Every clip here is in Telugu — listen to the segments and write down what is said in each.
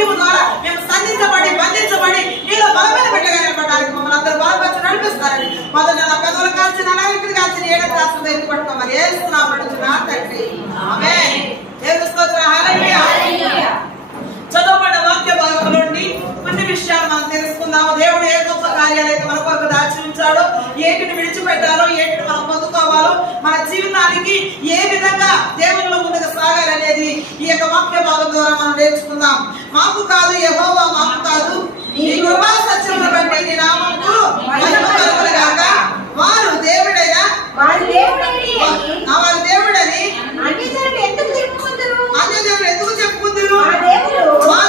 వాక్యము ద్వారా మేము సంధించబడి బంధించబడి నీలో బలమైన బిడ్డగా నిలబడడానికి మమ్మల్ని అందరూ బలపరిచి నడిపిస్తారని మొదట నా పెదవులు కాల్చిన అనాలికలు కాల్చిన ఏడ కాల్చిన ఎత్తుపట్టుకోమని ఏస్తున్నాం పడుతున్నా తండ్రి ఆమేన్. దేవుని స్తోత్రం. హల్లెలూయా. చదవబడ్డ వాక్య భాగంలో నుండి కొన్ని విషయాలు మనం తెలుసుకుందాము. దేవుడు ఏ గొప్ప కార్యాలు అయితే మన కొరకు దాచి ఉంచాడో, ఏటిని విడిచిపెట్టాలో, ఏటిని మనం పొందుకోవాలో, మన జీవితానికి ఏ విధంగా దేవునిలో ముందుకు సాగాలనేది ఈ యొక్క వాక్య భాగం ద్వారా మనం నేర్చుకుందాం. మాకు కాదు యెహోవా మాకు కాదు, నీ కృపా సత్యమును బట్టి నీ నామముకు మహిమ కలుగునుగాక. వారు దేవుడైన వారి దేవుడని అన్యజనులు ఎందుకు చెప్పుకుందురు? మా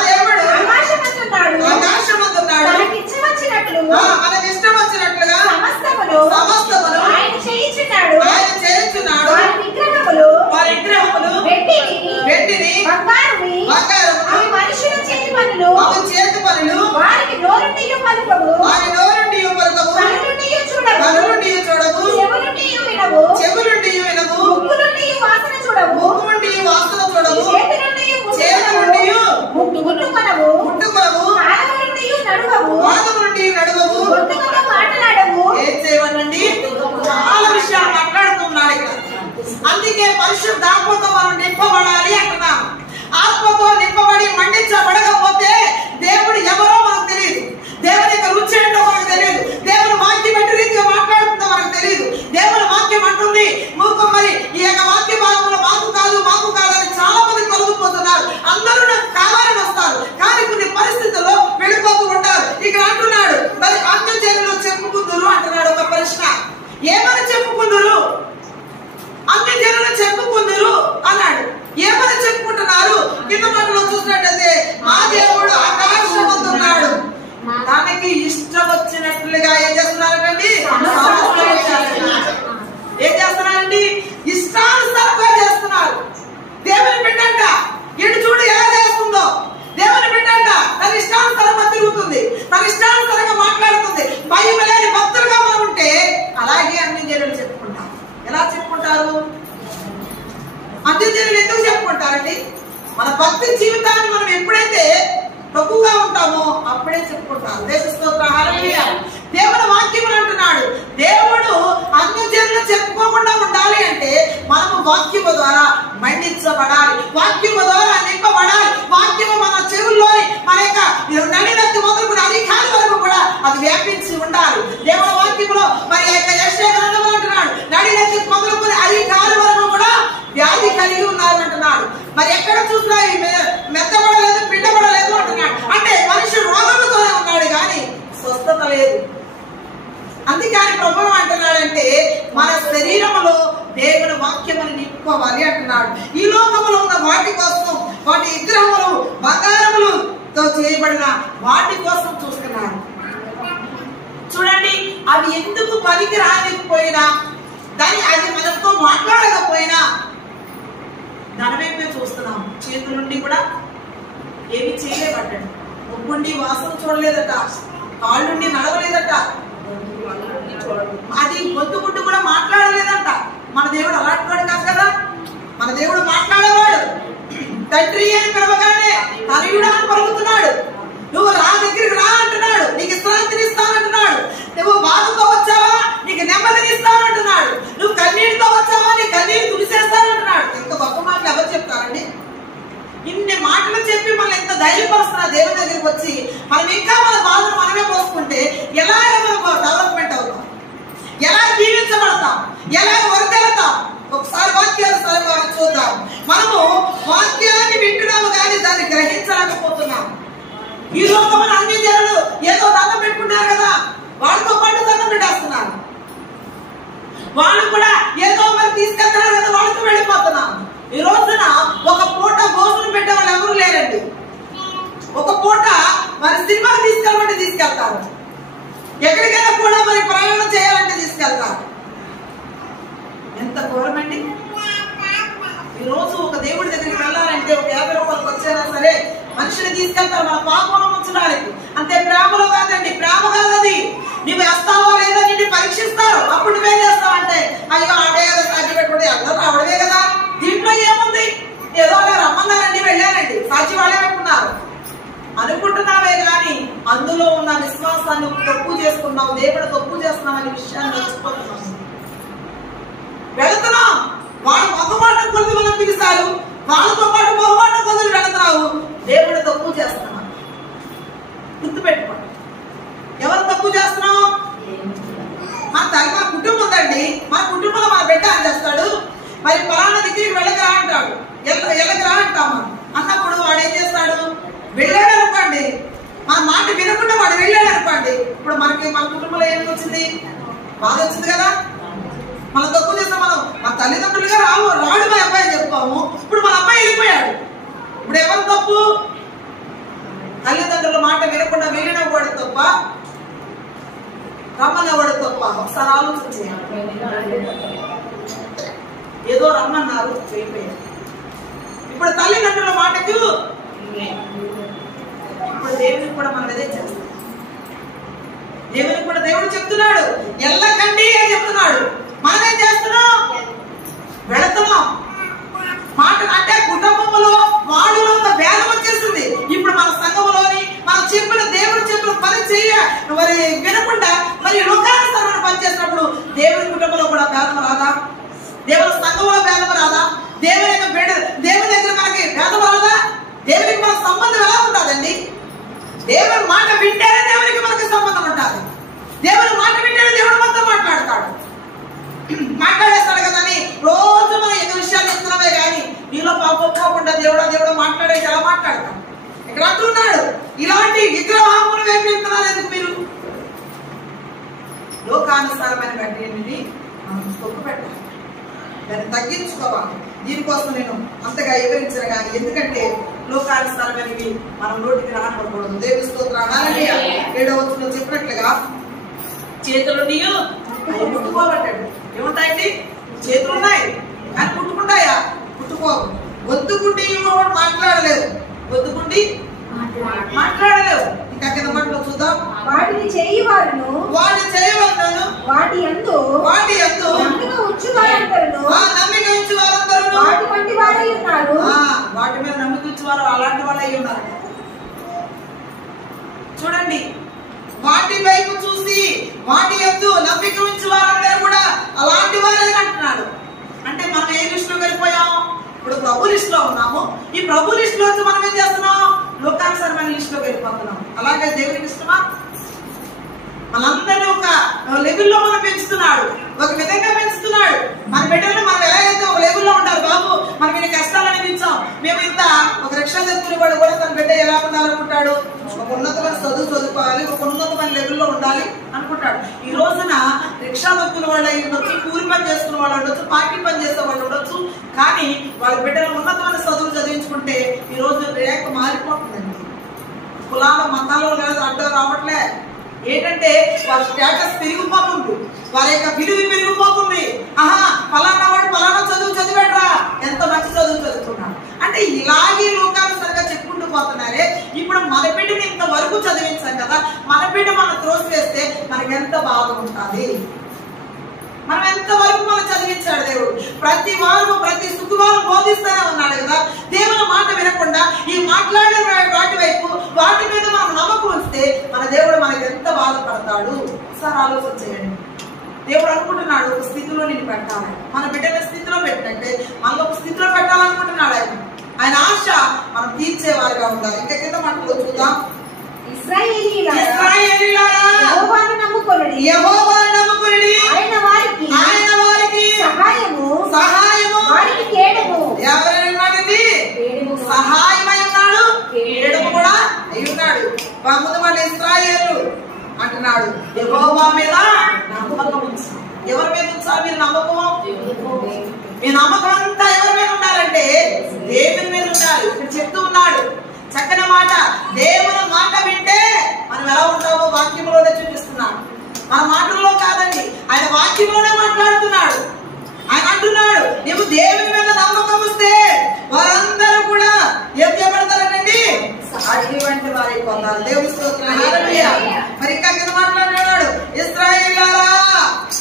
దేవుడు ఆకాశమందున్నాడు, మనకి ఇష్టం వచ్చినట్లుగా సమస్తమును ఆయన చేయించున్నాడు. వారి విగ్రహములు వెండిని బంగారముని అవి మనుషుల చేతి పనులు వారికి నోరుండియు పలుకవు, కనులుండియు చూడవు, చెవులుండియు వినవు, ముక్కులుండియు వాసన చూడవు, చేతులుండియు ముట్టుకొనవు, పాదములుండియు నడువవు, గొంతుకతో మాట్లాడవు. ఏం చేయవనండి? చాలా విషయాలు మాట్లాడుతున్నాడు ఇక్కడ. అందుకే పరిశుద్ధాత్మతో మనం నింపబడాలి అంటున్నాం. ఆత్మతో నింపబడి మండించబడకపోతే దేవుడు ఎవరో మనకు తెలియదు, దేవుని యొక్క రుచి ఏంటో మనకు తెలియదు, దేవుని వాక్యం ఎటు రీతిగా మాట్లాడుతుందో మనకు తెలియదు. దేవుని వాక్యం అంటుంది మూకం. మరి ఈ యొక్క వాక్య భాగంలో మాకు కాదు అని చాలా మంది తొలగిపోతున్నారు. అందరూ నాకు కావాలని వస్తారు, కానీ కొన్ని పరిస్థితుల్లో వెళ్ళిపోతూ ఉంటారు. ఇక్కడ అంటున్నాడు మరి అన్యజనులు చెప్పుకుందురు అంటున్నాడు. ఒక ప్రశ్న, ఏమని చెప్పుకుందురు? అన్యజనులు చెప్పుకుందురు అన్నాడు. ఏమని చెప్పుకుంటున్నారు? కింద మాటలో చూసినట్టయితే మా దేవుడు ఆకాశమందున్నాడు, తనకి ఇష్టం వచ్చినట్లుగా ఏం చేస్తున్నారండి? ఏం చేస్తున్నారండి? ఇష్టానుసారంగా చేస్తున్నారు. దేవుని బిడ్డంట ఇటు చూడు ఎలా చేస్తుందో. దేవుని బిడ్డంట తన ఇష్టానుసారంగా తిరుగుతుంది, తన ఇష్టానుసారంగా మాట్లాడుతుంది. భయం లేని భక్తులుగా మనం ఉంటే అలాగే అన్యజనులు చెప్పుకుంటారు. ఎలా చెప్పుకుంటారు? అన్యజనులు ఎందుకు చెప్పుకుంటారండి? మన భక్తి జీవితాన్ని మనం ఎప్పుడైతే తక్కువగా ఉంటామో అప్పుడే చెప్పుకుంటారు. దేశ స్తోత్రం. హల్లెలూయా. దేవుని వాక్యం అంటున్నాడు దేవుడు అన్యజనులు చెప్పుకోకుండా ఉండాలి అంటే మనము వాక్యము ద్వారా మండించబడాలి, వాక్యము ద్వారా నింపబడాలి. వాక్యము మన చెవుల్లోని మన యొక్క నడినత్తి మొదలుకుని అధికారి వరకు కూడా అది వ్యాపించి ఉండాలి. దేవుని వాక్యములో మరి యెషయా గ్రంథంలో అంటున్నాడు నడినత్తి మొదలుకుని అధికారి వరకు కూడా వ్యాధి కలిగి ఉన్నారు అంటున్నాడు. మరి ఎక్కడ చూసినా మెత్తబడలేదు, పిండబడలేదు అంటున్నాడు. అంటే మనిషి రోగముతోనే ఉన్నాడు కానీ స్వస్థత లేదు. అందుకని ప్రభువు అంటున్నాడంటే మన శరీరంలో దేవుని వాక్యమును నింపుకోవాలి అంటున్నాడు. ఈ లోకములో ఉన్న వాటి కోసం, వాటి విగ్రహములు బంగారములతో చేయబడిన వాటి కోసం చూస్తున్నాడు. చూడండి, అవి ఎందుకు పనికి రాకపోయినా, దాని అది మనతో మాట్లాడకపోయినా దానివైపే చూస్తున్నాం. చేతులుండి కూడా ఏమి చేయలేబడ్డాడు, ముగ్గుండి వాసన చూడలేదట, కాళ్ళుండి నడవలేదట, అది గొంతుకుంటూ కూడా మాట్లాడలేదంట. మన దేవుడు అలాంటి వాడు కాదు కదా. మన దేవుడు మాట్లాడేవాడు. తండ్రి అని పిలవగానే తనయుడు అని పలుకుతున్నాడు. నువ్వు రా, దగ్గరికి రా అంటున్నాడు. నీకు విశ్రాంతిని ఇస్తానంటున్నాడు. నువ్వు బాధతో వచ్చావా, నీకు నెమ్మదిని ఇస్తానంటున్నాడు. నువ్వు కన్నీటితో వచ్చావా, నీ కన్నీరు తుడిసేస్తానంటున్నాడు. ఎంత గొప్ప మాటలు ఎవరు చెప్తారండి? ఇన్ని మాటలు చెప్పి మనం ఎంత ధైర్యపరుస్తున్నా దేవుని దగ్గరికి వచ్చి మనం ఇంకా మన బాధను మనమే పోసుకుంటే ఎలాగ మనం డెవలప్మెంట్ అవుతాం, ఎలా జీవించబడతాం, ఎలా వర్గెళ్తాం? ఒకసారి వాక్యానుసారంగా చూద్దాం. మనము వాక్యాన్ని వింటున్నాము కానీ దాన్ని గ్రహించలేకపోతున్నాం. ఈ లోకమైన అన్ని జనులు ఏదో దండం పెట్టుకుంటారు కదా, వాళ్ళతో పాటు దండం పెట్టేస్తున్నారు. వాళ్ళు కూడా ఏదో మరి తీసుకెళ్తున్నారు కదా, వాళ్ళతో వెళ్ళిపోతున్నాం. ఈ రోజున ఒక పూట భోజనం పెట్టే వాళ్ళు ఎవరు లేరండి. ఒక పూట మరి సినిమాకి తీసుకెళ్ళమంటే తీసుకెళ్తారు, ఎక్కడికైనా కూడా మరి ప్రయాణం చేయాలంటే తీసుకెళ్తారు. ఎంత ఘోరమండి! ఈ రోజు ఒక దేవుడి దగ్గరికి వెళ్ళాలంటే ఒక 50 రూపాయలకు వచ్చైనా సరే మనిషిని తీసుకెళ్తారు మన పాపంలో ఉంచడానికి. అంతే ప్రేమలో కాదండి, ప్రేమ కాదది. నువ్వు వేస్తావో లేదో నిన్ను పరీక్షిస్తారు. అప్పుడు నువ్వేం చేస్తావంటే అయ్యో ఆడే కదా సాక్షి పెట్టుకుంటే అందరూ రావడమే కదా. దీంట్లో ఏముంది? ఏదో రమ్మన్నారండి, వెళ్ళారండి, సాక్షి వాళ్ళే పెట్టుకున్నారు. ఉన్నారు, వాళ్ళతో పాటు మొహమాటం వదిలి వెళుతున్నావు, దేవుడు తప్పు చేస్తున్నావు. గుర్తుపెట్టుకోండి, ఎవరు తప్పు చేస్తున్నావు? మన కుటుంబం ఉందండి, మన కుటుంబంలో మన బిడ్డ అని చేస్తాడు, మరి పలానా దగ్గరికి వెళ్ళకరా అంటాడు, వెళ్ళకరా అంటాం మనం అన్నప్పుడు వాడు ఏం చేస్తాడు? వెళ్ళాడు అనుకోండి, మన మాట వినకుండా వాడు వెళ్ళాడు అనుకోండి, ఇప్పుడు మన కుటుంబంలో ఏమి వచ్చింది? బాధ వచ్చింది కదా. మనం తక్కువ చేస్తాం, మనం మన తల్లిదండ్రులుగా రాడు మా అబ్బాయి చెప్పుకోము, ఇప్పుడు మన అబ్బాయి వెళ్ళిపోయాడు, ఇప్పుడు ఎవరు తప్పు? తల్లిదండ్రుల మాట వినకుండా వెళ్ళిన వాడు తప్ప, రమ్మన్న వాడు తప్ప? ఒకసారి ఆలోచన చేయాలి. ఏదో రమ్మన్నారు, వెళ్ళిపోయారు. ఇప్పుడు తల్లిదండ్రుల మాటకు ఇప్పుడు దేవునికి కూడా మనం అదే చేస్తాం. దేవునికి కూడా దేవుడు చెప్తున్నాడు ఎల్లకండి అని చెప్తున్నాడు. మనం ఏం చేస్తున్నాం? వెళుతున్నాం. మాట అంటే కుటుంబంలో వాడులో ఒక భేదం వచ్చేసింది. ఇప్పుడు మన సంఘంలోని మనం చెప్పిన దేవుడు చెప్పిన పని మరి వినకుండా మరి లోకానుసారమైన పని చేసినప్పుడు దేవుని కుటుంబంలో కూడా భేదం రాదా? దేవుని సంఘంలో భేదం రాదా? దేవుని దగ్గర మనకి భేదం రాదా? దేవునికి మన సంబంధం ఎలా ఉంటుందండి? దేవుని మాట వింటేనే దేవునికి మనకి సంబంధం ఉంటుంది. దేవుని మాట వింటేనే దేవుడు మనతో మాట్లాడేస్తాడు కదా అని రోజు మనం ఎన్ని విషయాలు ఇస్తున్నామే కానీ నీలో పాపకుండా దేవుడు మాట్లాడేసి ఎలా మాట్లాడతాం? ఇక్కడ అంటున్నాడు, ఇలాంటి విగ్రహములు వెళ్తున్నారు ఎందుకు మీరు? లోకానుసారమైన వెంటనే మనం తొక్కు పెట్టాలి, దాన్ని తగ్గించుకోవాలి. దీనికోసం నేను అంతగా వివరించను కానీ, ఎందుకంటే లోకానుసారమైనవి మనం నోటికి రాకూడదు. దేవుని స్తోత్రం. హల్లెలూయా. 7వ వచనంలో చెప్పినట్లుగా చేతులు ముట్టుకోబట్టాడు. ఏముంటాయండి? చేతులు ఉన్నాయి కానీ పుట్టుకుంటాయా? పుట్టుకోవు. గొంతుకుండి మాట్లాడలేవు, గొంతుకుండి మాట్లాడలేవు. ఇంకా కింద మాటలో చూద్దాం. వాటిని చేయవారును వాటి యందు నమ్మిక ఉంచు వారందరూ వాటి వంటి వారై ఉన్నారు. వాటి మీద నమ్మిక ఉంచు వారు అలాంటి వాళ్ళు అయి ఉన్నారు. చూడండి, వాటి వైపు చూసి వాటి యందు నమ్మిక ఉంచు వారందరూ కూడా అలాంటి వారే అంటున్నాడు. అంటే మనం ఏ లిస్ట్ లో వెళ్ళిపోయాం? ఇప్పుడు ప్రభు లిస్ట్ లో ఉన్నాము. ఈ ప్రభు లిస్ట్ లో మనం ఏం చేస్తున్నాం? లోకానుసారమైన లిస్ట్ లోకి వెళ్ళిపోతున్నాం. అలాగే దేవునికి ఇష్టమా? మనందరినీ ఒక లెవెల్లో మనం పెంచుతున్నాడు, ఒక విధంగా పెంచుతున్నాడు. మన బిడ్డలు మనం ఎలా అయితే ఒక లెవెల్లో ఉంటారు. బాబు మనం ఇన్ని కష్టాలు అనిపించాం, మేము ఇంత ఒక రిక్షా తెచ్చుకునేవాడు కూడా తన బిడ్డ ఎలా ఉండాలనుకుంటాడు? ఒక ఉన్నతమైన చదువుకోవాలి, ఒక ఉన్నతమైన లెవెల్లో ఉండాలి అనుకుంటాడు. ఈ రోజున రిక్షా దొక్కునే వాళ్ళు అయి ఉండొచ్చు, కూలి పని చేసుకునే వాళ్ళు ఉండొచ్చు, పార్టీ పని చేసే వాళ్ళు ఉండొచ్చు, కానీ వాళ్ళ బిడ్డలు ఉన్నతమైన చదువులు చదివించుకుంటే ఈ రోజు రేఖ మారిపోతుందండి. కులాల మతాలు అడ్డు రావట్లే. ఏంటంటే వారి స్టేటస్ పెరిగిపోతుంది, వారి యొక్క విలువ పెరిగిపోతుంది. ఫలానా వాడు ఫలానా చదువు చదివాడరా, ఎంత మంచి చదువు చదువుతున్నాడు అంటే ఇలాగే లోకానుసారంగా చెప్పుకుంటూ పోతున్నారే. ఇప్పుడు మన బిడ్డని ఇంతవరకు చదివించాం కదా, మన బిడ్డ మనం త్రోసివేస్తే మనకి ఎంత బాధ ఉంటుంది? మనం ఎంతవరకు మనం చదివించాడు దేవుడు. ప్రతి వారం ప్రతి శుక్రవారం బోధిస్తూనే ఉన్నాడు కదా. దేవుని మాట వినకుండా ఈ మాట్లాడే వాటి వైపు వాటి మీద మనం నమ్మకం ఉంచితే మన దేవుడు మనకి ఎంత బాధపడతాడు? ఒకసారి ఆలోచన చేయండి. దేవుడు అనుకుంటున్నాడు ఒక స్థితిలో నేను పెట్టాలి, మన బిడ్డల స్థితిలో పెట్టినట్టే మనలో ఒక స్థితిలో పెట్టాలనుకుంటున్నాడు ఆయన ఆశ మనం తీర్చేవారుగా ఉండాలి. ఇంకా కింద మాటలో చూద్దాం. యెహోవాను నమ్ముకొనుడి, ఆయన వారికి సహాయము వారికి కేడము. ఎవరైనాడండి? సహాయమై ఉన్నాడు, కేడము కూడా అయి ఉన్నాడు. ముందు మాట ఇశ్రాయేలు అంటున్నాడు, యెహోవా మీద నమ్మకం ఉంచు. ఎవరి మీద ఉంచాలి మీరు నమ్మకము? మీ నమ్మకం అంతా ఎవరి మీద ఉండాలంటే దేవుని మీద ఉండాలి. ఇక్కడ చెప్తూ ఉన్నాడు చక్కని మాట. దేవుని మాట వింటే మనం ఎలా ఉంటామో వాక్యంలోనే చూపిస్తున్నాడు. మన మాటల్లో కాదండి, ఆయన వాక్యంలోనే మాట్లాడుతున్నాడు. ఆయన అంటున్నాడు, నువ్వు దేవుని మీద నమ్మకం వస్తే వారందరూ కూడా ఏం చేయబడతారండి? సాక్షి వంటి వారి పొందాలి. దేవుని స్తోత్రం. హల్లెలూయా. మరి ఇంకా కింద మాట్లాడుతున్నాడు, ఇశ్రాయేలులారా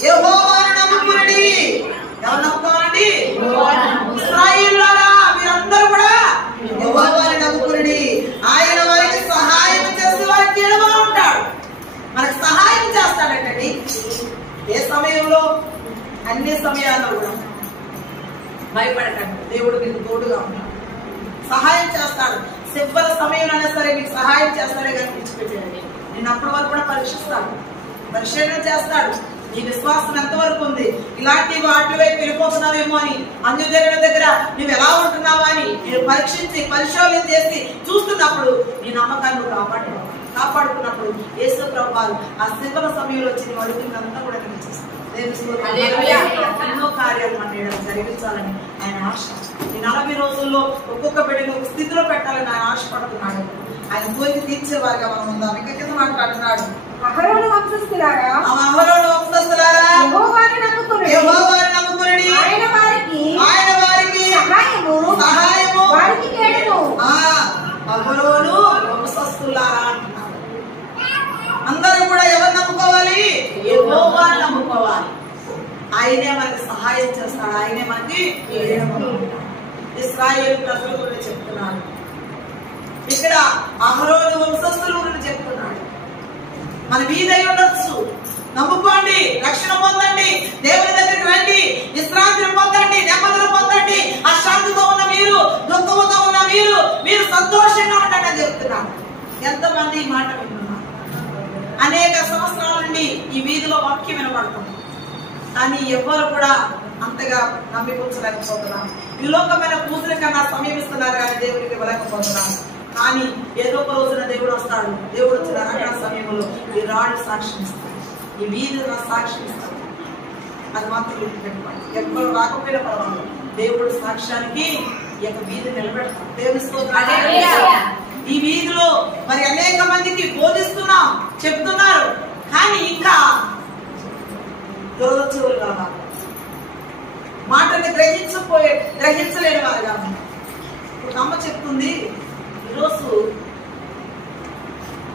యెహోవాను నమ్ముకొనుడి. ఎవరు నమ్ముకోవాలండి? ఇశ్రాయేలులారా మీరందరూ కూడా యెహోవాను నమ్ముకొనుడి. ఆయన వారికి సహాయం చేసి వారికి కేడముగా ఉంటాడు. మనకు సహాయం చేస్తాడంటండి. ఏ సమయంలో? అన్ని సమయాల్లో కూడా భయపడకండి. దేవుడు నీకు తోడుగా ఉన్నాడు, సహాయం చేస్తాడు. చివరి సమయంలో సరే మీకు సహాయం చేస్తాడే కానీ విడిచిపెట్టాడు. నేను అప్పటి వరకు కూడా పరీక్షిస్తాడు, పరిశీలన చేస్తాడు. నీ విశ్వాసం ఎంతవరకు ఉంది, ఇలాంటి వాటి వైపు వెళ్ళిపోతున్నావేమో అని, అన్యజనుల దగ్గర నువ్వు ఎలా ఉంటున్నావా అని నేను పరీక్షించి పరిశోధన చేసి చూస్తున్నప్పుడు నీ నమ్మకాన్ని కాపాడుకున్నప్పుడు యేసు ప్రభువు ఆ శివల సమయంలో వచ్చి నీ అడుగుతుందంతా కూడా నేను చేస్తాను. ఎన్నో కార్యాలు మన జరిగించాలని ఆయన ఆశ. ఈ 40 రోజుల్లో ఒక్కొక్క బిడ్డను ఒక స్థితిలో పెట్టాలని ఆయన ఆశపడుతున్నాడు. ఆయన కోరిక తీర్చేవారుగా మనం ఉందాం. ఇంకా కింద మాట్లాడుతున్నాడు, అహరోను వంశస్థులారా, యెహోవాను నమ్ముకొనుడి, ఆయన వారికి సహాయము వారికి కేడము. అహరోను వంశస్థులారా అంటున్నాడు. అందరూ కూడా ఎవరు నమ్ముకోవాలి? యెహోవాను నమ్ముకోవాలి. ఆయనే మనకి సహాయం చేస్తాడు, ఆయనే మనకి ఇశ్రాయేలు ప్రజల గురించి చెప్తున్నాడు. ఇక్కడ అహరోను వంశస్థుల గురించి చెప్తున్నాడు. మన వీధై ఉండొచ్చు, నమ్ముకోండి, రక్షణ పొందండి, దేవుని దగ్గరికి రండి, విశ్రాంతిని పొందండి, నెమ్మదిని పొందండి. అశాంతితో ఉన్న మీరు, దుఃఖంతో ఉన్న మీరు సంతోషంగా ఉండండి అని చెప్తున్నాను. ఎంతమంది ఈ మాట వింటున్నారు? అనేక సంవత్సరాల నుండి ఈ వీధిలో వాక్యం వినబడుతుంది, కానీ ఎవ్వరు కూడా అంతగా నమ్మిపుచ్చలేకపోతున్నాం. ఈ లోకమైన పూజల కన్నా సమీపిస్తున్నారు కానీ దేవుడికి ఇవ్వలేకపోతున్నాం. కానీ ఏదో ఒక రోజున దేవుడు వస్తాడు. దేవుడు వచ్చిన రకరకాల సమయంలో ఈ రాళ్ళు సాక్ష్యం ఇస్తాడు, ఈ వీధి సాక్ష్యం ఇస్తాడు. అది మాత్రం గుర్తుపెట్టుకోండి. ఎవ్వరు రాకపోయినా పర్వాలేదు, దేవుడు సాక్ష్యానికి ఈ యొక్క వీధి నిలబెడతాం. దేవుని స్తోత్రం. ఈ వీధిలో మరి అనేక మందికి బోధిస్తున్నాం, చెప్తున్నారు, కానీ ఇంకా దురదొచ్చేవారు కావాలి, మాటని గ్రహించలేని వారు కావాలి. ఇప్పుడు అమ్మ చెప్తుంది, ఈరోజు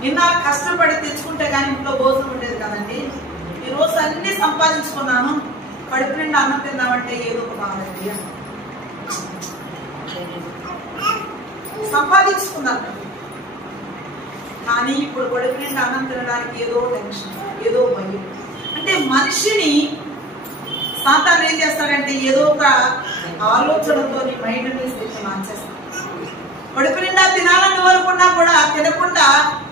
నిన్న కష్టపడి తెచ్చుకుంటే కానీ ఇంట్లో భోజనం ఉండేది కదండి, ఈరోజు అన్ని సంపాదించుకున్నాను, కడుపు నిండా అన్నం తిందామంటే ఏదో ఒక బాధండి సంపాదించుకున్నాను. కానీ ఇప్పుడు కడుపు నిండా అన్నం తినడానికి ఏదో టెన్షన్, ఏదో భయం. అంటే మనిషిని సాతాను ఏం చేస్తాడంటే ఏదో ఒక ఆలోచనతో నీ మైండ్ని మార్చేస్తాడు. కడుపు నిండా తినాలని కోరుకున్నా కూడా తినకుండా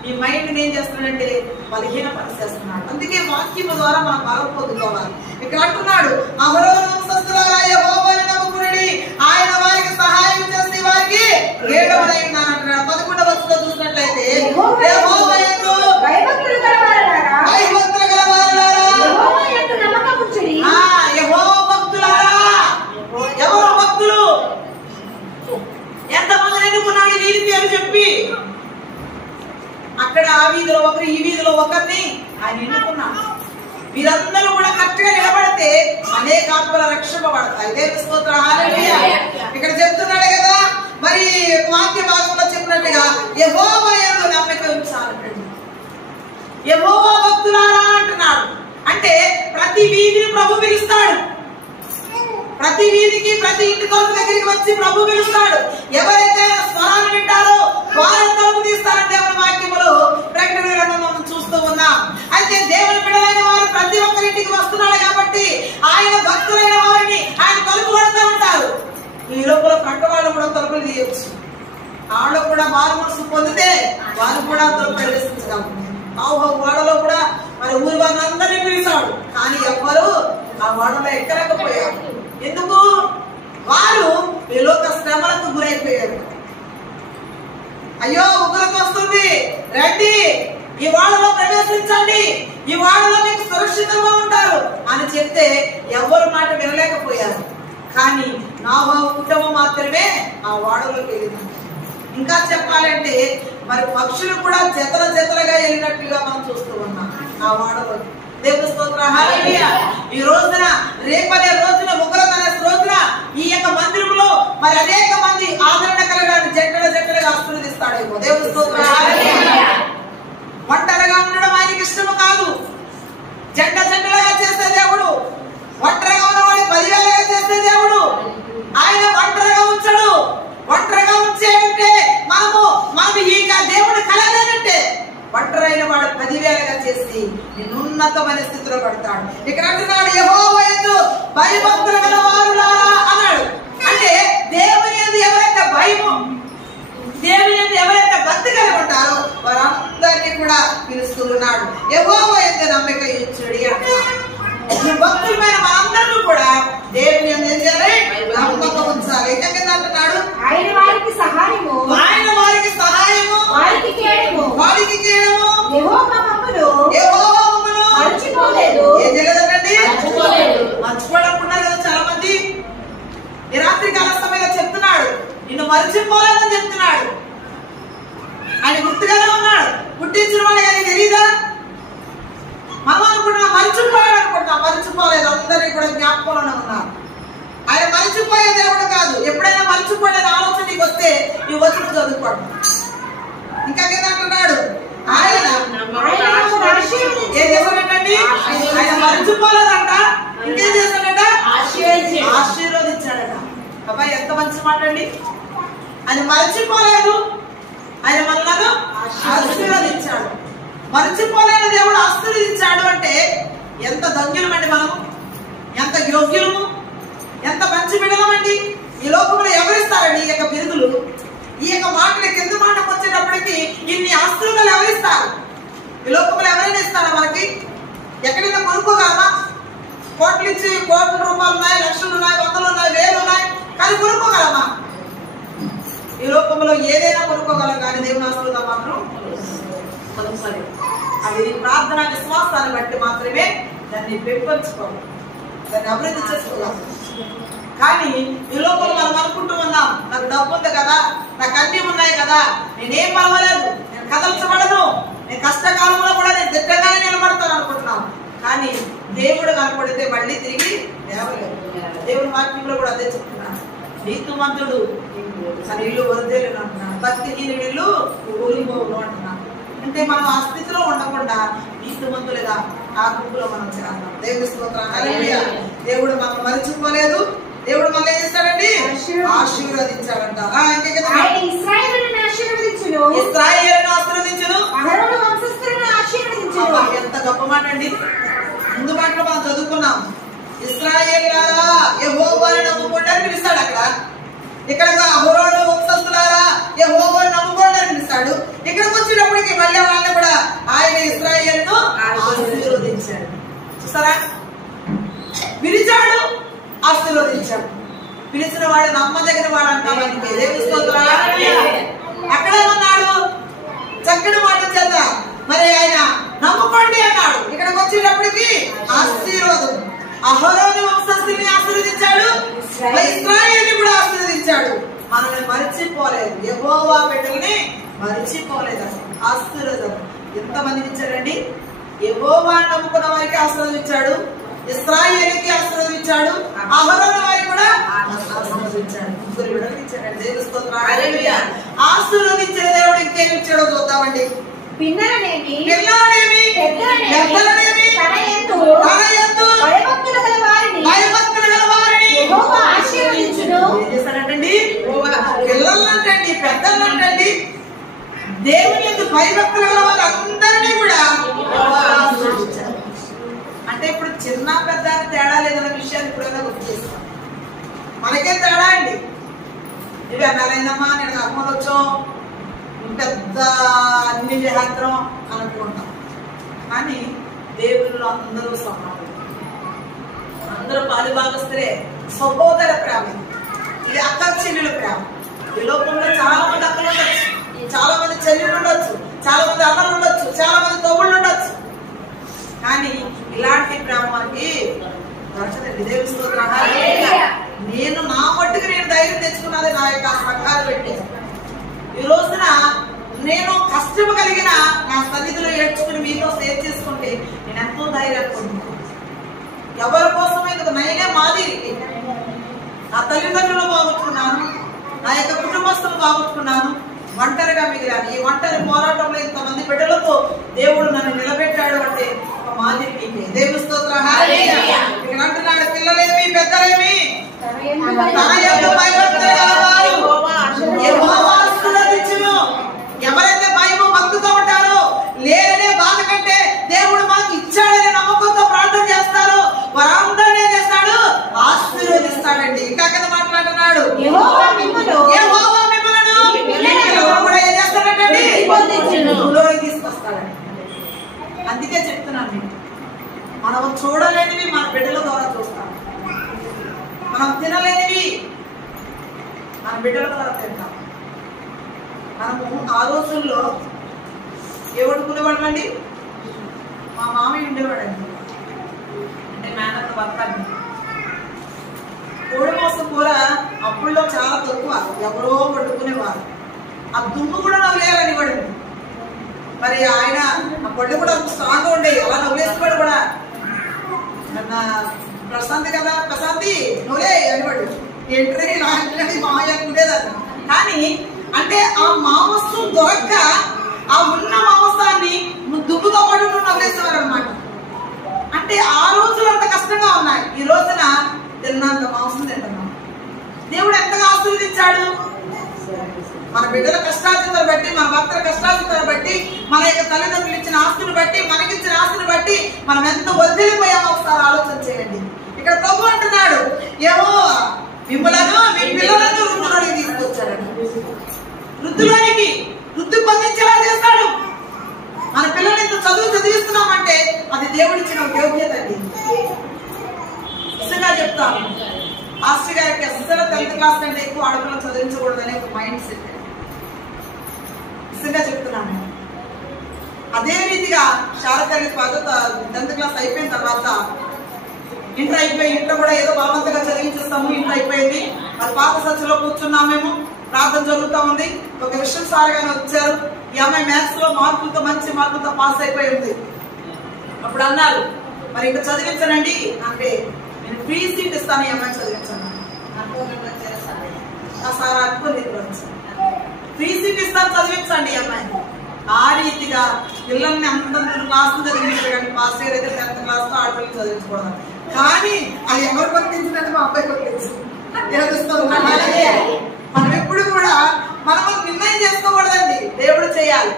నీ మైండ్ని ఏం చేస్తున్నాడంటే బలహీన పరిచేస్తున్నాడు. అందుకే వాక్యం ద్వారా మనం బలం పొందుకోవాలి. ఇక్కడ అంటున్నాడు, అహరోను వంశస్థులారా యెహోవాను నమ్ముకొనుడి, ఆయన వారికి సహాయం చేసి వారికి కేడములై ఉన్నాడు అంటున్నాడు. 11వ వచనంలో చూసినట్లయితే యెహోవా యందు భయభక్తులు గలవారులారా, యెహోవా యందు నమ్మకముంచుడి. యెహోవా భక్తులారా. ఎవరు భక్తులు? ఎంతమంది ఎన్నుకున్నాడు వీరి పేరు చెప్పి? అక్కడ ఆ వీధిలో ఒకరు, ఈ వీధిలో ఒకరిని ఆయన ఎన్నుకున్నాడు. వీరందరూ కూడా కరెక్ట్గా నిలబడితే అనేక ఆత్మల రక్షింపబడతాయి. దేవుని స్తోత్రం, హల్లెలూయా. ఇక్కడ చెప్తున్నాడు కదా, మరి వాక్య భాగంలో చెప్పినట్టుగా యెహోవా యందు నమ్మకం ఉంచాలంటాడు. యెహోవా భక్తులారా అంటున్నాడు. అంటే ప్రతి వీధిని ప్రభు పిలుస్తాడు, ప్రతి వీధికి ప్రతి ఇంటి తలుపు దగ్గరికి వచ్చి ప్రభు పిలుస్తాడు. ఎవరైతే స్వరాన్ని వింటారో వారు తలుపు తీస్తారని దేవుని వాక్యములో ప్రకటన గ్రంథంలో మనం చూస్తూ ఉన్నాం. అయితే దేవుని బిడ్డలైన వారు ప్రతి ఒక్కరింటికి వస్తున్నాడు కాబట్టి ఆయన భక్తులైన వారిని ఆయన తలుపు కొడుతూ ఉంటారు. ఈ లోపల పక్క వాళ్ళు కూడా తలుపులు తీయవచ్చు. వాళ్ళు కూడా వారు మనసు పొందితే వారు కూడా తలుపు ప్రవేశించగలరు. వాడలో కూడా మరి ఊరి వాళ్ళందరినీ పిలిచాడు, కానీ ఎవ్వరు ఆ వాడలో ఎక్కలేకపోయారు. ఎందుకు? వారు ఈ లోక శ్రమలకు గురైపోయారు. అయ్యో ఉగ్రత వస్తుంది, రండి ఈ వాడలో ప్రవేశించండి, ఈ వాడలో మీకు సురక్షితంగా ఉంటారు అని చెప్తే ఎవరు మాట వినలేకపోయారు. కానీ నాహోము కుటుంబం మాత్రమే ఆ వాడలోకి వెళ్ళింది. ఇంకా చెప్పాలంటే మరి పక్షులు కూడా జతలుగా వెళ్ళినట్టుగా మనం చూస్తూ ఉన్నాం ఆ వాడలో. దేవుని స్తోత్రం, హల్లెలూయా. ఈ రోజున రేపనే రోజున ఉగ్రత అనే రోజున ఈ యొక్క మందిరంలో మరి అనేక మంది ఆదరణ కలగాలని జట్టలుగా ఆశీర్వదిస్తాడేమో. దేవుని స్తోత్రం, హల్లెలూయా. ఒంటరిగా ఉండడం ఆయనకి ఇష్టము కాదు. జంటలుగా చేసే దేవుడు. ఒంటరిగా ఉన్నవాడిని 10,000గా చేసే దేవుడు. ఆయన ఒంటరిగా ఉంచడు. ఒంటరిగా ఉంచేటంటే మనము ఈ దేవుడు కలగలేదంటే ఒంటరైన వాడు 10,000గా చేసి నిన్ను ఉన్నతమైన స్థితిలో పెడతాడు. ఇక్కడ అంటున్నాడు, యెహోవా యందు భయభక్తులు గలవారులారా అన్నాడు. అంటే అంటున్నాడు. యెహోవా యందు నమ్మిక ఉంచుడి అంటున్నాడు. భక్తులమైన మనందరూ కూడా దేవుని యందు ఏం చేయాలి? నమ్మకం ఉంచాలి. ఇంకా కింద అంటున్నాడు ఆయన వారికి సహాయము, ఆయన వారికి సహాయము, వారికి కేడము, వారికి కేడము. యెహోవా మమ్మను యెహోవా మమ్మను మరచిపోలేదు. ఏం చేయలేదండి? మరచిపోలేదు. మర్చిపోవడనుకున్నారు కదా చాలా మంది. ఈ రాత్రి కాల సమయంలో చెప్తున్నాడు నిన్ను మర్చిపోలేదని చెప్తున్నాడు. ఆయన గుర్తుగానే ఉన్నాడు. పుట్టించిన వాడికి ఆయన తెలీదా? మనం అనుకుంటున్నాం మర్చిపోయాడు అనుకుంటున్నాం. మర్చిపోలేదు, అందరినీ కూడా జ్ఞాపకంలోనే ఉన్నారు. ఆయన మర్చిపోయే దేవుడు కాదు. ఎప్పుడైనా మర్చిపోయే ఆలోచన నీకు వస్తే ఈ వచ్చిన చదువుకోండి. ఇంకా కింద అంటున్నాడు ఆయన ఏం చేశాడంటండి? ఆయన మర్చిపోలేదంట. ఇంకేం చేశాడట? ఆశీర్వదించాడట. అబ్బాయి ఎంత మంచి మాట అండి. ఆయన మర్చిపోలేదు, ఆయన మనలను ఆశీర్వదించాడు. మర్చిపోలేని దేవుడు ఆశీర్వదించాడు అంటే ఎంత ధన్యులమండి మనం, ఎంత యోగ్యులము, ఎంత మంచి బిడ్డలమండి. ఈ లోకంలో ఎవరిస్తారండి ఈ యొక్క బిరుదులు? ఈ యొక్క మాటలు కింద మాటకు వచ్చేటప్పటికి ఇన్ని ఆస్తులు ఎవరిస్తారు? ఈ లోకంలో ఎవరైనా ఇస్తారా మనకి? ఎక్కడైనా కొనుక్కోగలమా? కోట్లు ఇచ్చి కోట్ల రూపాయలు ఉన్నాయి, లక్షలు ఉన్నాయి, వందలు ఉన్నాయి, వేలు ఉన్నాయి, కానీ కొనుక్కోగలమా? ఈ లోకంలో ఏదైనా కొనుక్కోగలం, కానీ దేవుని ఆశీర్వాదం మాత్రం కొనుక్కోలేదు. అది ప్రార్థన విశ్వాసాన్ని బట్టి మాత్రమే దాన్ని పెంపొంచుకోవాలి, దాన్ని అభివృద్ధి చేసుకోవాలి. కానీ ఈ లోకంలో మనం అనుకుంటూ ఉన్నాం నాకు డబ్బు ఉంది కదా, నాకు అన్ని ఉన్నాయి కదా, నేనేం పర్వాలేదు, నేను కదల్చబడను, నేను కష్టకాలంలో కూడా నేను దిట్టగానే నిలబడతాను అనుకుంటున్నాం. కానీ దేవుడు కనపడితే మళ్ళీ తిరిగి లేవలేదు. దేవుడి వాక్యంలో కూడా అదే చెప్తున్నాను. నీతిమంతుడు తన ఇల్లు వరదేలు అంటున్నాడు, భక్తిహీనుడి ఇల్లు కూలిపోవును అంటున్నాడు. అంటే మనం ఆ స్థితిలో ఉండకుండా నీతిమంతులుగా ఆ గుంపులో మనం చేస్తాం. దేవుడి స్తోత్రం. హల్లెలూయా. దేవుడు మనం మర్చిపోలేదు. దేవుడు మళ్ళీ ఏం చేస్తాడండి? ఆశీర్వదించాడంట. ఇశ్రాయేలును ఆశీర్వదించును, ఇశ్రాయేలును ఆశీర్వదించును, అహరోను వంశస్థులను ఆశీర్వదించును. ఎంత గొప్ప మాట అండి. ముందు మాటలో మనం చదువుకున్నాం. ఇశ్రాయేలులారా యెహోవాను నమ్ముకోండి అని పిలుస్తాడు అక్కడ. ఇక్కడ అహరోను వంశస్థులారా యెహోవాను నమ్ముకోండి అని పిలుస్తాడు. ఇక్కడికి వచ్చేటప్పటికి మళ్ళీ వాళ్ళని కూడా ఆయన ఇశ్రాయేలును ఆశీర్వదించాడు. చూసారా? పిలిచాడు, ఆశీర్వదించాడు. పిలిచిన వాడు నమ్మదగిన వాడు అంటామని దేవుని స్తోత్రం. అక్కడే ఉన్నాడు చక్కటి మాట చేత మరి ఆయన నమ్ముకోండి అన్నాడు. ఇక్కడికి వచ్చేటప్పటికి ఆశీర్వాదం. అహరోను వంశస్థుని ఆశీర్వదించాడు, ఇశ్రాయేలుని కూడా ఆశీర్వదించాడు. మనల్ని మర్చిపోలేదు. యెహోవా బిడ్డల్ని మర్చిపోలేదు. ఆశీర్వాదం ఎంతమందికి ఇచ్చాడండి? యెహోవాను నమ్ముకున్న వారికి ఆశీర్వదించాడు, ఇశ్రాయేలుకి ఆశీర్వదించాడు, అహరోను వారికి కూడా ఆశీర్వదించాడు. ముగ్గురు బిడ్డలు ఇచ్చాడు. దేవుని స్తోత్రం. హల్లెలూయా. ఆశీర్వదించిన దేవుడు ఇంకేమి ఇచ్చాడో చూద్దామండి. పిన్నలనేమి, పిల్లలనేమి, పెద్దలనేమి, తన యందు భయభక్తులు గల వారిని యెహోవా ఆశీర్వదించును. ఏం చేస్తాడంటండి? పిల్లలంటండి, పెద్దలంటండి, దేవుని యందు భయభక్తులు గల వారందరినీ కూడా ఆశీర్వదించారు. అంటే ఇప్పుడు చిన్న పెద్ద తేడా లేదన్న విషయాన్ని ఇప్పుడైనా గుర్తు చేస్తాం. మనకే తేడా అండి. ఇవి అన్నారైందమ్మా, నేను అమ్మలు వచ్చాం, పెద్ద అన్ని చేస్తాం అనుకుంటాం. కానీ దేవుళ్ళు అందరూ సమానం, అందరూ పాలుభాగస్తులే. సహోదర ప్రేమ, ఇది అక్క చెల్లెల ప్రేమ. ఈ లోకంలో చాలా మంది అక్కలు ఉండొచ్చు, చాలా మంది చెల్లెలు ఉండొచ్చు, చాలా మంది అన్నలు ఉండొచ్చు, చాలా మంది తమ్ముళ్ళు ఉండొచ్చు. కానీ ఇలాంటి ప్రేమ మనకి దొరకదండి. దేవుని స్తోత్రం. నేను నా మట్టుకు నేను ధైర్యం తెచ్చుకున్నది నా యొక్క సంఘాలు పెట్టి. ఈ రోజున నేను కష్టం కలిగిన నా సన్నిధిలో ఏడ్చుకుని మీతో షేర్ చేసుకుంటే నేను ఎంతో ధైర్యం అనుకుంటున్నాను. ఎవరి కోసమైంది నేనే మాదిరికి నా తల్లిదండ్రులు బాగుంటున్నాను, నా యొక్క కుటుంబస్తులు బాగుంటున్నాను, ఒంటరిగా మిగిలాను. ఈ ఒంటరి పోరాటంలో ఇంతమంది బిడ్డలతో దేవుడు నన్ను నిలబెట్టాడు అంటే ఒక మాదిరికి. దేవుని స్తోత్రం. ఇక్కడ అంటున్నాడు పిల్లలేమి పెద్దలేమి తన యందు భయభక్తులు గలవారు యెహోవా ఆశీర్వదించును. ఎవరైతే భయము భక్తితో ఉంటారో, లేదనే బాధ కంటే దేవుడు మాకు ఇచ్చాడనే నమ్మకంతో ప్రార్థన చేస్తారో వారందరినీ ఏం చేస్తాడు? ఆశీర్వదిస్తాడండి. ఇంకా కింద మాట్లాడుతున్నాడు యెహోవా మిమ్మును కూడా ఏం చేస్తాడండి? తీసుకొస్తాడండి. తింటాం. మనము ఆ రోజుల్లో ఏ వండుకునేవాళ్ళమండి? మా మామయ్య ఉండేవాడండి, అంటే మేనత్త భర్త. కోడి మాంసం కూర అప్పుల్లో చాలా తక్కువ, ఎవరో వండుకునేవారు. ఆ దుమ్ము కూడా నవ్వులేయాలని వాడండి. మరి ఆయన ఆ పళ్ళు కూడా స్ట్రాంగ్ ఉండేవి, అలా నవ్వులేసేవాడు కూడా. ప్రశాంతి కదా, ప్రశాంతి నువ్వే అనేవాడు. ఏంటి లాంటి మామయ్య ఉండేదాన్ని. కానీ అంటే ఆ మాంసం దొరక్క ఆ ఉన్న మాంసాన్ని దుమ్ముతో పాటు నవ్వులేసేవారు అనమాట. అంటే ఆ రోజులు అంత కష్టంగా ఉన్నాయి. ఈ రోజున తిన్నంత మాంసం తింటున్నాం. దేవుడు ఎంతగా ఆశీర్వదించాడు. మన బిడ్డల కష్టార్జితను బట్టి, మన భర్తల కష్టార్జితను బట్టి, మన యొక్క తల్లిదండ్రులు ఇచ్చిన ఆస్తుని బట్టి, మనకిచ్చిన ఆస్తుని బట్టి మనం ఎంత వదిలిపోయామో ఒకసారి ఆలోచన చేయండి. ఇక్కడ ప్రభు అంటున్నాడు, యెహోవా మిమ్మలను మీ పిల్లలను వృద్ధులోనికి తీసుకొచ్చాడు. వృద్ధులోనికి వృద్ధి పొందించేలా చేస్తాడు. మన పిల్లలు ఇంత చదువు చదివిస్తున్నామంటే అది దేవుడిచ్చిన యోగ్యత అండి. నిజంగా చెప్తాను, మాస్టర్ గారికి అసలు 10th క్లాస్ కంటే ఎక్కువ ఆడపిల్లలు చదివించకూడదనే ఒక మైండ్ సెట్. నిజంగా చెప్తున్నాను. అదే రీతిగా శారదల్లి 10th క్లాస్ అయిపోయిన తర్వాత ఇంటర్ అయిపోయి, ఇంటర్ కూడా ఏదో బలవంతంగా చదివించేస్తాము. ఇంటర్ అయిపోయింది, మరి పాత సచ్చులో కూర్చున్నాం. మేము ప్రార్థన జరుగుతూ ఉంది. ఒక విషయం సార్ గానే వచ్చారు, ఈ అమ్మాయి మ్యాథ్స్ లో మార్కులతో మంచి మార్కులతో పాస్ అయిపోయి ఉంది. అప్పుడు అన్నారు, మరి ఇంకా చదివించనండి అంటే నేను ఫ్రీ సీట్ ఇస్తాను, ఈ అమ్మాయిని చదివించాను. సార్ అనుకోని ఫ్రీ సీట్ ఇస్తాను, చదివించండి ఈ అమ్మాయిని. ఆ రీతిగా పిల్లల్ని అంతంత క్లాస్ చదివించారు. కానీ పాస్ అయితే 10th క్లాస్ తో ఆడపిల్లలు చదివించకూడదు. కానీ అది ఎవరు పంపించినట్టు మా అబ్బాయి పంపించు. మనం ఎప్పుడు కూడా మనం నిర్ణయం చేసుకోకూడదండి, దేవుడు చేయాలి.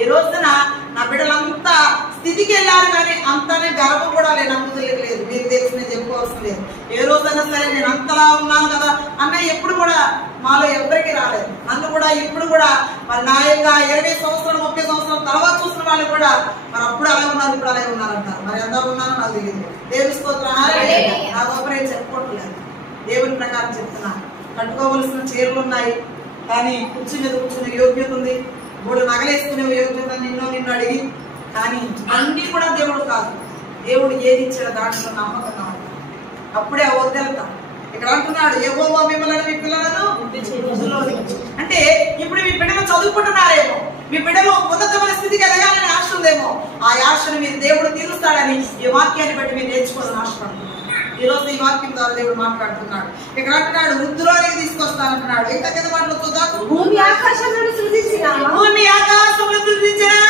ఈ రోజున నా బిడ్డలంతా స్థితికి వెళ్ళారు, కానీ అంతానే గర్వం కూడా నాకు తెలియలేదు. మీకు తెలిసి నేను చెప్పుకోవాల్సిన లేదు. ఏ రోజైనా సరే నేను అంతలా ఉన్నాను కదా అన్న ఎప్పుడు కూడా మాలో ఎవరికి రాలేదు. నన్ను కూడా ఇప్పుడు కూడా మరి నా యొక్క 20 సంవత్సరాలు 30 సంవత్సరాల తర్వాత చూసిన వాళ్ళు కూడా మరి అప్పుడు అలాగే ఉన్నారు, ఇప్పుడు అలాగే ఉన్నారంటారు. మరి ఎంత ఉన్నానో నాకు తెలియదు. దేవుని స్తోత్రం. నా గొప్ప ఏం చెప్పుకోవట్లేదు, దేవుని ప్రకారం చెప్తున్నాను. కట్టుకోవలసిన చీరలు ఉన్నాయి, కానీ కుర్చీ మీద కూర్చునే యోగ్యత ఉంది. 3 నగలేసుకునే యోగ్యత నిన్ను అడిగి, కానీ అన్ని కూడా దేవుడు కాదు. దేవుడు ఏది ఇచ్చిన దాంట్లో నమ్మకంగా ఉంది, అప్పుడే వద్దెళ్తాం. ఇక్కడ అంటున్నాడు, యెహోవా మిమ్మల్ని మీ పిల్లలను అంటే ఇప్పుడు మీ బిడ్డలు చదువుకుంటున్నారేమో, మీ బిడ్డలు ఉన్నతమైన స్థితికి ఎదగాలని ఆశ ఉందేమో. ఆ ఆశను మీరు దేవుడు తీరుస్తాడని ఈ వాక్యాన్ని బట్టి మీరు నేర్చుకోవాలని ఆశపడుతున్నారు. ఈ రోజు ఈ వాక్యం ద్వారా దేవుడు మాట్లాడుతున్నాడు. ఇక్కడ అంటున్నాడు, వృద్ధులోనికి తీసుకొస్తానంటున్నాడు. ఇంకా కింద మాటలు చూద్దాం. భూమి ఆకాశములను సృజించిన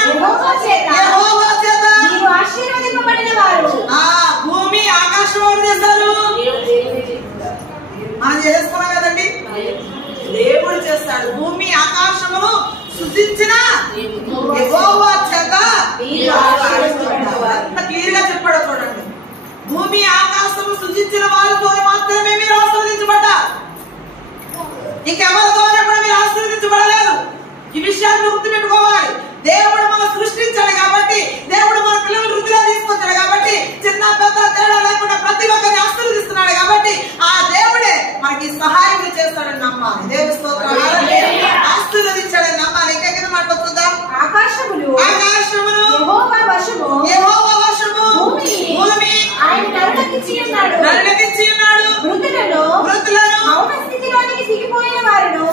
యెహోవా చేత నీవు ఆశీర్వదింపబడిన వారు. భూమి ఆకాశం ఎవరు చేస్తారు? మనం చేసుకున్నాం కదండి, దేవుడు చేస్తాడు. భూమి ఆకాశమును సృజించిన యెహోవా చేత ఎంత క్లియర్ గా చెప్పాడో చూడండి. భూమి ఆకాశము సృజించిన వారితో మాత్రమే మీరు ఆశీర్వదించబడ్డారు, ఇంకెవరితో కూడా మీరు ఆశీర్వదించబడలేదు. ఈ విషయాన్ని గుర్తుపెట్టుకోవాలి. దేవుడు మనం సృష్టించాడు కాబట్టి, దేవుడు మన పిల్లలు వృద్ధిలో తీసుకొచ్చాడు కాబట్టి, చిన్న పెద్ద తేడా లేకుండా ప్రతి ఒక్కరిని ఆశీర్వదిస్తున్నాడు కాబట్టి ఆ దేవుడే మనకి సహాయం చేస్తాడని నమ్మాలి. దేవుని స్తోత్రం. ఆశీర్వదించాడని నమ్మాలి. ఇంకా కింద మాట్లాడుతుందా? ఆకాశములు యెహోవా వశము, భూమి ఆయన నరులకిచ్చి ఉన్నాడు. వృద్ధులను మౌన స్థితిలోనికి దిగిపోయిన వారును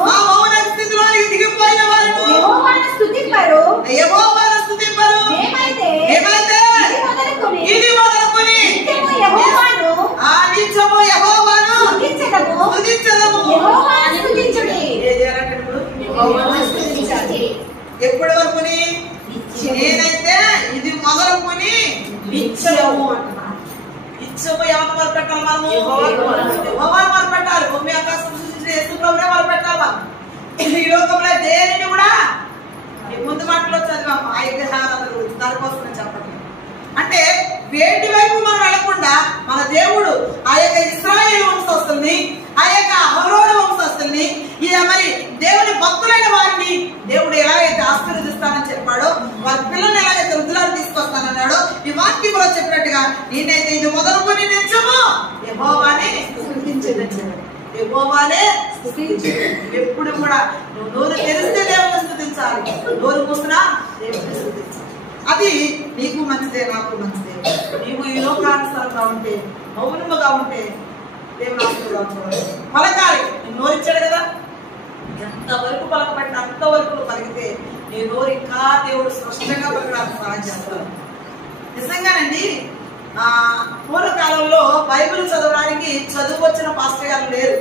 యెహోవాను స్తుతింపరు. మేమైతే ఇది మొదలుకొని నిత్యము యెహోవాను స్తుతించెదము. యెహోవాను స్తుతించుడి. ఎప్పటి వరకు? నేనైతే ఇది మొదలుకొని నిత్యము అంటున్నాను. నిత్యము ఎవరు మొదలుపెట్టాలి? మనము యెహోవాను మొదలుపెట్టాలి. భూమి ఆకాశం సృష్టించిన యేసు ప్రభువే మొదలుపెట్టాలి. ఈ లోకంలో దేనిని కూడా ముందు మాటలో చదివాము, ఆ విగ్రహారాధన గురించి. దానికోసం నేను చెప్పట్లేదు. అంటే వేటి వైపు మనం వెళ్లకుండా మన దేవుడు ఆ యొక్క ఇశ్రాయేలు వంశస్థుల్ని, ఆ యొక్క అహరోను వంశస్థుల్ని, మరి దేవుని భక్తులైన వారిని దేవుడు ఎలాగైతే ఆశీర్వదిస్తానని చెప్పాడో, వారి పిల్లల్ని ఎలాగైతే వృద్ధులను తీసుకొస్తానన్నాడో, ఈ వాక్యంలో చెప్పినట్టుగా నేనైతే ఇది మొదలుకొని నిత్యము యెహోవాని స్తుతించెదను. యెహోవానే స్తుతించు. ఎప్పుడు కూడా నువ్వు నోరు తెరిస్తే దేవుని స్తుతించాలి, నోరు మూసినా దేవుని స్తుతించాలి. అది నీకు మంచిదే, నాకు మంచిదే. నీవు ఈ లోకానుసారంగా ఉంటే, మౌనముగా ఉంటే దేవుని ఆశీర్వాదాలు పలకాలి. నేను నోరిచ్చాడు కదా, ఎంతవరకు పలకబట్టి అంతవరకు పలికితే నీ నోరు ఇంకా దేవుడు స్పష్టంగా పలకడానికి సహాయం చేస్తారు. నిజంగానండి, పూర్వకాలంలో బైబిల్ చదవడానికి చదువు వచ్చిన పాస్టర్ గారు లేరు.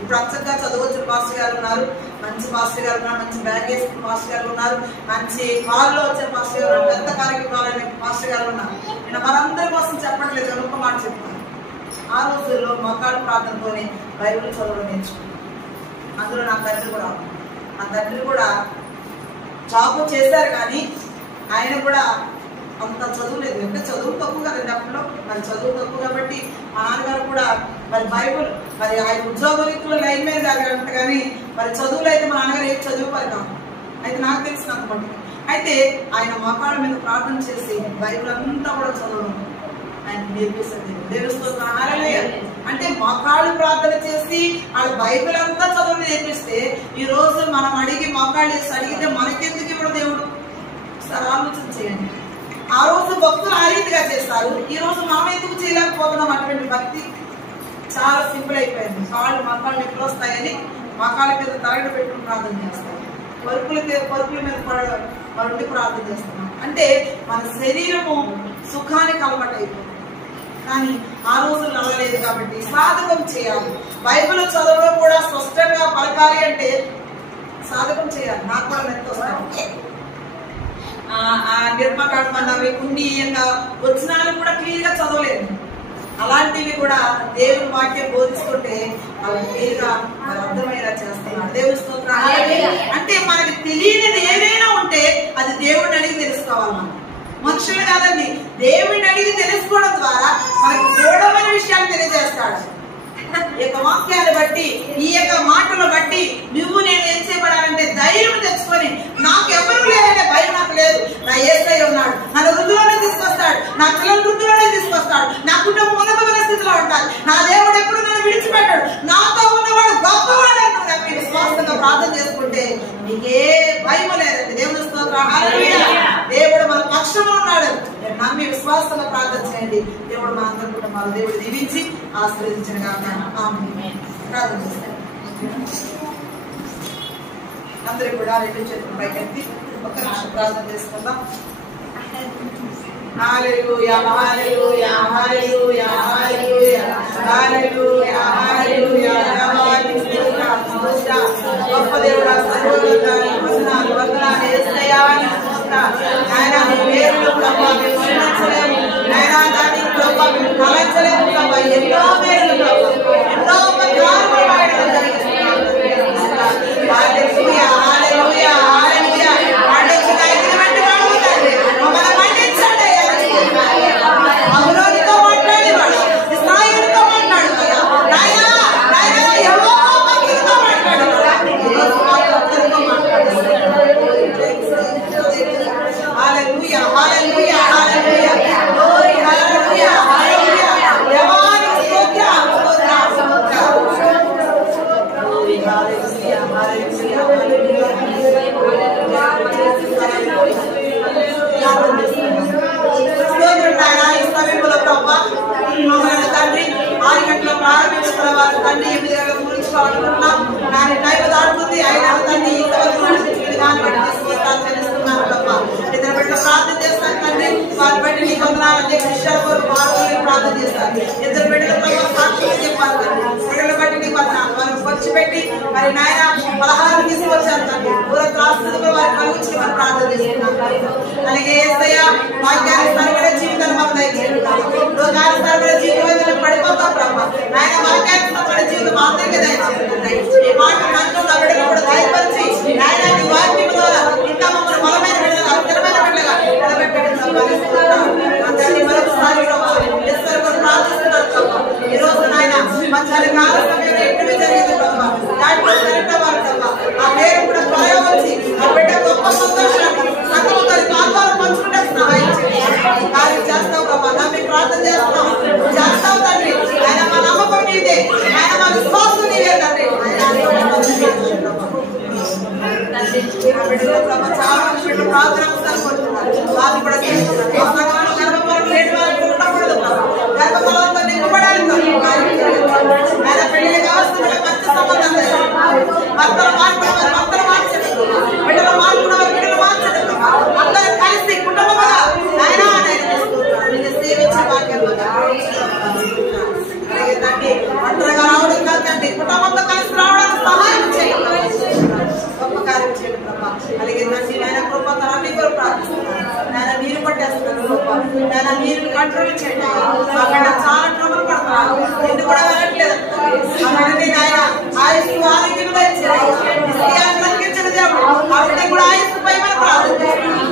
ఇప్పుడు అంతగా చదువు వచ్చిన పాస్టర్ గారు ఉన్నారు, మంచి పాస్టర్ గారు ఉన్నారు, మంచి బ్యాగ్ వేసుకున్న పాస్టర్ గారు ఉన్నారు, మంచి కారులో వచ్చిన పాస్టర్ గారు, పెద్ద కార్యక్రమాలనే పాస్టర్ గారు ఉన్నారు. నేను మనందరి కోసం చెప్పట్లేదు, ఒక మాట చెప్తాను. ఆ రోజుల్లో మోకాళ్ళ ప్రార్థనతోనే బైబిల్ చదవడం నేర్చుకున్నాను. అందులో నా తండ్రి కూడా జాబ్ చేశారు, కానీ ఆయన కూడా అంత చదువులేదు. అంటే చదువు తక్కువ కదండి అప్పుడు, మరి చదువు తక్కువ కాబట్టి మా నాన్నగారు కూడా మరి బైబుల్, మరి ఆయన ఉద్యోగరీత్తులో లైన్ మీద జరగంట, కానీ మరి చదువులు అయితే మా నాన్నగారు ఏం చదువుకోరు కాదు. అయితే నాకు తెలిసినంత మటుకు అయితే ఆయన మోకాళ్ళ మీద ప్రార్థన చేసి బైబిల్ అంతా కూడా చదవడం ఆయన నేర్పిస్తుంది. దేవుని హల్లెలూయా. అంటే మోకాళ్ళు ప్రార్థన చేసి వాళ్ళ బైబిల్ అంతా చదవడం నేర్పిస్తే, ఈ రోజు మనం మోకాళ్ళు వేసి అడిగితే మనకెందుకు ఇవ్వడం దేవుడు? సార్ ఆలోచన చేయండి. ఆ రోజు భక్తులు ఆ రీతిగా చేస్తారు, ఈ రోజు మనం ఎందుకు చేయలేకపోతున్నాం? అటువంటి భక్తి చాలా సింపుల్ అయిపోయింది. మోకాళ్ళు ఎప్పుడు వస్తాయని మోకాళ్ళ మీద తరగడ పెట్టుకుని ప్రార్థన చేస్తారు, పరుపుల మీద మరుండి ప్రార్థన చేస్తున్నాం. అంటే మన శరీరము సుఖానికి అలవాటు అయిపోయింది. కానీ ఆ రోజులు అవ్వలేదు కాబట్టి సాధకం చేయాలి. బైబిల్ చదవడం కూడా స్పష్టంగా పలకాలి అంటే సాధకం చేయాలి. నాకు కూడా ఎంతో నిర్మకాడమన్నవి ఉండి వచ్చినాలు కూడా క్లియర్ గా చదవలేదు. అలాంటివి కూడా దేవుని వాక్యం బోధిస్తుంటే అవి క్లియర్ గా మరి అర్థమయ్యేలా చేస్తున్నాడు. దేవుని స్తోత్రం. అంటే మనకి తెలియనిది ఏదైనా ఉంటే అది దేవుడిని అడిగి తెలుసుకోవాలి. మనం మనుషులు కాదండి, దేవుడిని అడిగి తెలుసుకోవడం ద్వారా మనకి గూఢమైన విషయాలు తెలియజేస్తాడు. ఈ యొక్క వాక్యాన్ని బట్టి, ఈ యొక్క మాటలు బట్టి నువ్వు నేను ఏం చేయబడాలంటే ధైర్యం తెచ్చుకొని, నాకు ఎవరు లేదంటే భయం నాకు లేదు, నా యేసయ్య ఉన్నాడు, నన్ను వృద్ధిలోనే తీసుకొస్తాడు, నా పిల్లలు వృద్ధిలోనే తీసుకొస్తాడు, నా కుటుంబం ఉన్నతమైన స్థితిలో ఉంటాడు, నా దేవుడు ఎప్పుడు నన్ను విడిచిపెట్టాడు, నాతో ఉన్నవాడు గొప్పవాడు అని విశ్వాసంగా ప్రార్థన చేసుకుంటే నీకే భయం లేదండి. దేవుని స్తోత్రం. హల్లెలూయా. దేవుడు మన పక్షంలో ఉన్నాడు. నమ్మి విశ్వాసంగా ప్రార్థన చేయండి. దేవుడు మన అందరి కుటుంబాలు దేవుడు దీవించి ఆశీర్వదించిన కాక ఆమేన్. ప్రార్థన చేస్తాం. అందరూ కూడా రెండు చేతులు పైకెత్తి ఒక్క నిమిషం ప్రార్థన చేసుకుందాం. హల్లెలూయా, హల్లెలూయా, హల్లెలూయా, హల్లెలూయా, హల్లెలూయా, హల్లెలూయా. గొప్ప దేవుడా, సర్వోన్నతుడా, వందనాలు యేసయ్యా. ఆయన నీ పేరులో ప్రభా మేము వర్ణించలేము, ఆయన దాని ప్రభా మేము తలంచలేము ప్రభా. ఎన్నో పేర్లు ప్రభా, ఎన్నో కార్యములు ఆయన హల్లెలూయా, హల్లెలూయా, హల్లెలూయా. పండించిన ఎటువంటి వాడు తండ్రి, మమ్మల్ని పండించండి అయ్యా. అభివృద్ధితో మాట్లాడేవాడు, ఇశ్రాయేలుతో మాట్లాడుతాడు, నాయనా నాయనా ఎవరో భక్తులతో మాట్లాడేవాడు, అందరితో మాట్లాడేవాడు. హల్లెలూయా, హల్లెలూయా, హల్లెలూయా. గ్లోరీ, హల్లెలూయా, హల్లెలూయా. దేవానికి స్తోత్రం, స్తోత్రం, స్తోత్రం. గ్లోరీ, హల్లెలూయా, హల్లెలూయా, హల్లెలూయా. స్తోత్రం నాయనా. ఈ సమయంలో ప్రభువా మమ్మల్ని తండ్రి 6 గంటల ప్రారంభించుకున్న వారు తండ్రి 8 గంటలకు ముగించుకోవాలనుకుంటున్నాం. నాని టైం దాటుతుంది, అయినా తండ్రి ఇంతవరకు నడిపించిన దాన్ని బట్టి తీసుకుంటాను తెలుస్తున్నాను ప్రభా. ఇద్దరు బిడ్డలు ప్రార్థన చేస్తాను తండ్రి, వారి బట్టి నీ వందనాలు. అనేక విషయాల కొరకు వారు ప్రార్థన చేస్తారు. ఇద్దరు బిడ్డల ప్రభావ సాక్షులు చెప్పారు తండ్రి, బిడ్డలు బట్టి నీ వందనాలు. వారికి వచ్చి పెట్టి మరి నాయన పలహారం తీసుకొచ్చారు తండ్రి, ఊరత్రాస్తుగా వారి కలుగుచ్చి వారు ప్రార్థన చేస్తున్నాం. అలాగే యేసయ్య వాక్యాన్ని సరిపడే జీవితాలు మాకు దయచేయండి. రోగాన్ని సరిపడే జీవితం పడిపోతాం ప్రభా. నాయన వాక్యాన్ని సరిపడే జీవితం అందరికీ దయచేయండి. ఈ మాట మనలో బిడ్డలు కూడా దయపరిచి నాయన నీ వాక్యం ద్వారా ఇంకా మమ్మల్ని బలమైన బిడ్డలుగా, స్థిరమైన బిడ్డలుగా నిలబెట్టండి. మరొకసారి ప్రార్థిస్తున్నారు ప్రభా. ఈ రోజు నాయన మంచి కాల సమయంలో ఎప్పుడు జరిగింది ప్రభా. దాంట్లో సరిగ్గా వారు ప్రభా ఆ పేరు కూడా త్వరగా వచ్చి ఆ బిడ్డ గొప్ప సంతోషాన్ని సంగముతో పాల్గొని పంచుకుంటే సహాయం చేయండి. కార్యం చేస్తావు ప్రభా. నమ్మి ప్రార్థన చేస్తాం, చేస్తావు తండ్రి. ఆయన మా నమ్మకం నీదే, ఆయన మా విశ్వాసం నీవే ఆ బిడ్డలో ప్రభా చాలా మంది బిడ్డలు ప్రార్థన కోరుతున్నారు. వాళ్ళు కూడా చేస్తున్నారు. గర్భఫలం లేని వారికి ఉండకూడదు ప్రభా. గర్భఫలంతో నింపబడాలి ఆయన పెళ్లి కావాల్సిన మంచి సంబంధం భర్తలు మార్పుకున్నారు, భర్తలు మార్చండి, బిడ్డలు మార్పుకున్నారు, బిడ్డలు మార్చండి. అందరూ కలిసి కుటుంబంగా ఆయన సేవించే భాగ్యం అలాగే తండ్రి. ఒంటరిగా రావడం కాదు తండ్రి, కుటుంబంతో కలిసి రావడానికి సహాయం చేయండి, గొప్ప కార్యం చేయండి ప్రభా. అలాగే తండ్రి ఆయన కృపతో అన్ని కొరకు ప్రార్థిస్తున్నాను. నేను నీరు పట్టేస్తున్నాను గొప్ప నేను నీరు కంట్రోల్ చేయండి. అక్కడ చాలా ట్రబుల్ పడుతున్నాను, ఎందుకు కూడా వెళ్ళట్లేదు అక్కడనే ఆయన ఆయుష్ ఆరోగ్యం తగ్గించిన దేవుడు ఆ బిడ్డ కూడా ఆయుష్ పై మనం ప్రార్థిస్తున్నాం.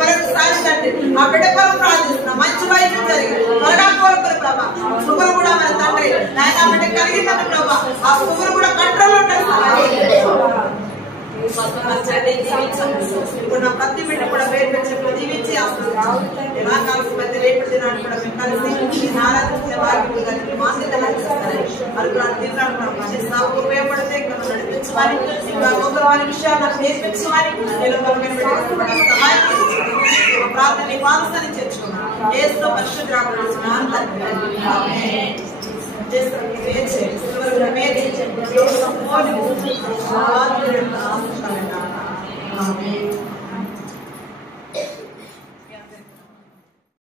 మరొకసారి తండ్రి ఆ బిడ్డ కొరకు ప్రార్థిస్తున్నాం, మంచి వైద్యం జరిగింది త్వరగా కోరుకుని ప్రభా. షుగర్ కూడా మన తండ్రి ఆయన బిడ్డ కలిగిందని ప్రభా, ఆ షుగర్ కూడా కంట్రోల్ ఉంటుంది. ఇప్పుడు నా ప్రతి బిడ్డ కూడా వేరు పెంచట్లు దీవించి ఎలా కాలం మధ్య రేపటి దినాన్ని కూడా మేము కలిసి ఆరాధించే వారికి కలిపి మాన్యతలు అరుగులాంటి తిన్నాడు నాకు ఉపయోగపడితే ఇంకా నడిపించమని ఇంకా ఒకరి విషయాలు నాకు నేర్పించమని సహాయం ప్రార్థన పాదస్థాన్ని చేర్చుకున్నాను. ఏసుతో పరిశుద్ధ రాబడుతున్నాను. చేస్తాను